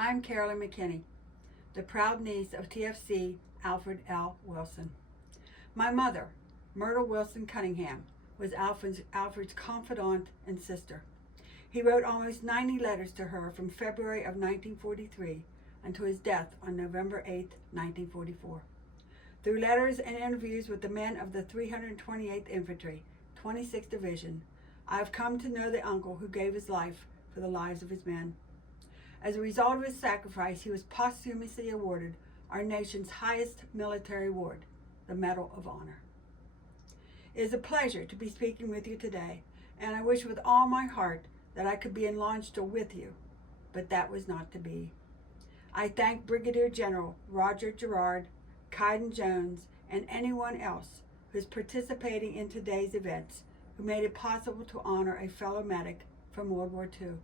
I'm Carolyn McKinney, the proud niece of TFC Alfred L. Wilson. My mother, Myrtle Wilson Cunningham, was Alfred's confidant and sister. He wrote almost 90 letters to her from February of 1943 until his death on November 8, 1944. Through letters and interviews with the men of the 328th Infantry, 26th Division, I have come to know the uncle who gave his life for the lives of his men. As a result of his sacrifice, he was posthumously awarded our nation's highest military award, the Medal of Honor. It is a pleasure to be speaking with you today, and I wish with all my heart that I could be in Lawrenceville with you, but that was not to be. I thank Brigadier General Roger Gerard, Kyden Jones, and anyone else who is participating in today's events who made it possible to honor a fellow medic from World War II.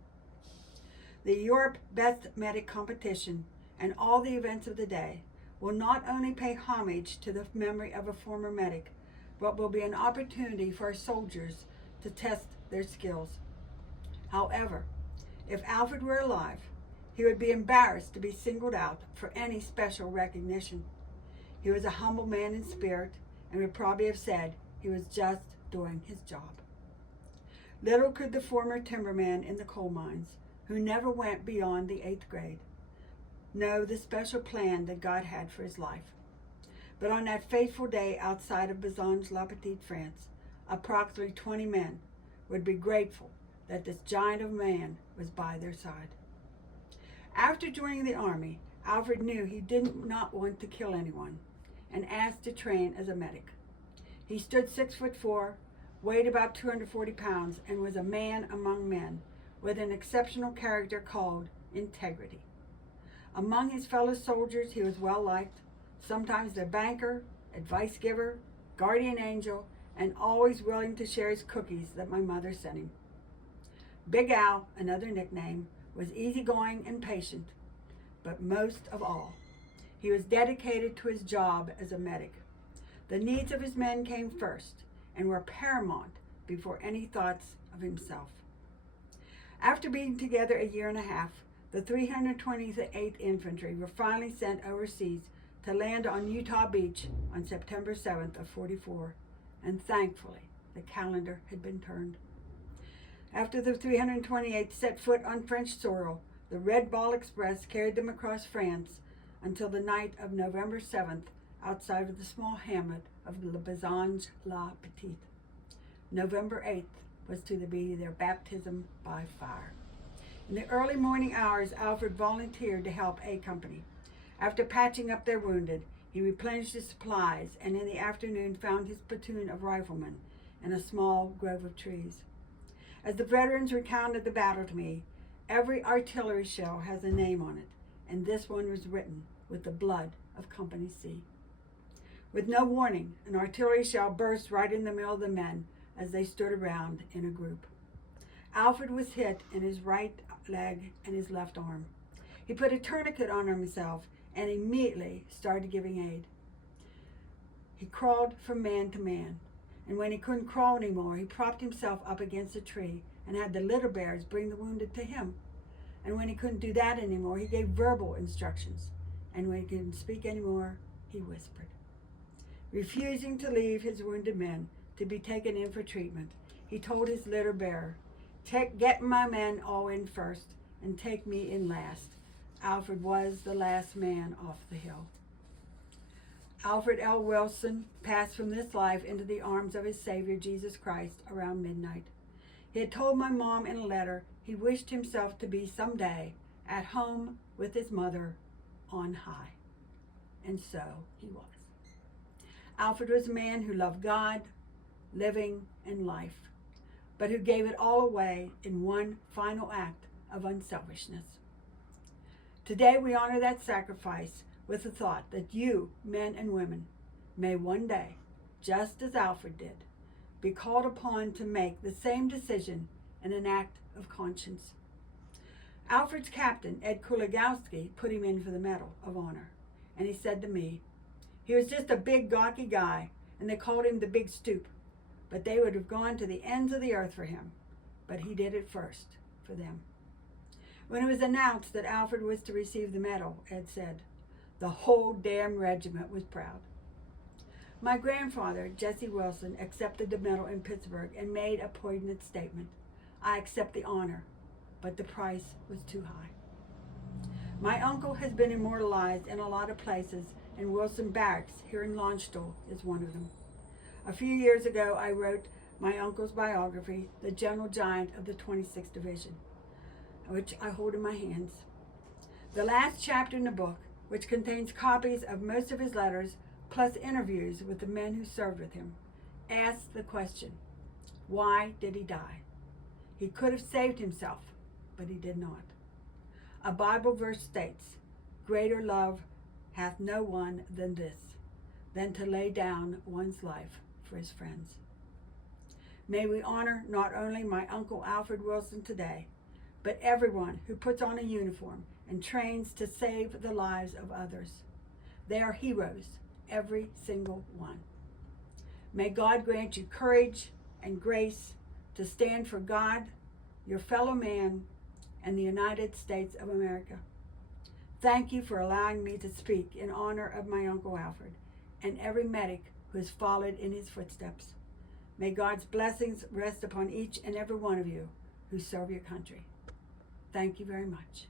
The Europe Best Medic Competition and all the events of the day will not only pay homage to the memory of a former medic, but will be an opportunity for our soldiers to test their skills. However, if Alfred were alive, he would be embarrassed to be singled out for any special recognition. He was a humble man in spirit and would probably have said he was just doing his job. Little could the former timberman in the coal mines, who never went beyond the 8th grade, know the special plan that God had for his life. But on that fateful day outside of Bazoches-la-Petite, France, approximately 20 men would be grateful that this giant of a man was by their side. After joining the Army, Alfred knew he did not want to kill anyone and asked to train as a medic. He stood 6'4", weighed about 240 pounds, and was a man among men with an exceptional character called integrity. Among his fellow soldiers, he was well liked, sometimes their banker, advice giver, guardian angel, and always willing to share his cookies that my mother sent him. Big Al, another nickname, was easygoing and patient, but most of all, he was dedicated to his job as a medic. The needs of his men came first and were paramount before any thoughts of himself. After being together a year and a half, the 328th Infantry were finally sent overseas to land on Utah Beach on September 7th of 44, and thankfully the calendar had been turned. After the 328th set foot on French soil, the Red Ball Express carried them across France until the night of November 7th outside of the small hamlet of Bazoches-la-Petite. November 8th was to be their baptism by fire. In the early morning hours, Alfred volunteered to help A Company. After patching up their wounded, he replenished his supplies and in the afternoon found his platoon of riflemen in a small grove of trees. As the veterans recounted the battle to me, every artillery shell has a name on it, and this one was written with the blood of Company C. With no warning, an artillery shell burst right in the middle of the men as they stood around in a group. Alfred was hit in his right leg and his left arm. He put a tourniquet on himself and immediately started giving aid. He crawled from man to man, and when he couldn't crawl anymore, he propped himself up against a tree and had the litter bearers bring the wounded to him. And when he couldn't do that anymore, he gave verbal instructions, and when he couldn't speak anymore, he whispered. Refusing to leave his wounded men to be taken in for treatment, he told his litter bearer, "Get my men all in first and take me in last." Alfred was the last man off the hill. Alfred L. Wilson passed from this life into the arms of his Savior, Jesus Christ, around midnight. He had told my mom in a letter he wished himself to be someday at home with his mother on high. And so he was. Alfred was a man who loved God, living, and life, but who gave it all away in one final act of unselfishness. Today we honor that sacrifice with the thought that you, men and women, may one day, just as Alfred did, be called upon to make the same decision in an act of conscience. Alfred's captain, Ed Kuligowski, put him in for the Medal of Honor, and he said to me, he was just a big gawky guy, and they called him the Big Stoop, but they would have gone to the ends of the earth for him, but he did it first for them. When it was announced that Alfred was to receive the medal, Ed said, "The whole damn regiment was proud." My grandfather, Jesse Wilson, accepted the medal in Pittsburgh and made a poignant statement. "I accept the honor, but the price was too high." My uncle has been immortalized in a lot of places, and Wilson Barracks here in Landstuhl is one of them. A few years ago, I wrote my uncle's biography, The General Giant of the 26th Division, which I hold in my hands. The last chapter in the book, which contains copies of most of his letters, plus interviews with the men who served with him, asks the question, why did he die? He could have saved himself, but he did not. A Bible verse states, "Greater love hath no one than this, than to lay down one's life for his friends." May we honor not only my Uncle Alfred Wilson today, but everyone who puts on a uniform and trains to save the lives of others. They are heroes, every single one. May God grant you courage and grace to stand for God, your fellow man, and the United States of America. Thank you for allowing me to speak in honor of my Uncle Alfred and every medic who has followed in his footsteps. May God's blessings rest upon each and every one of you who serve your country. Thank you very much.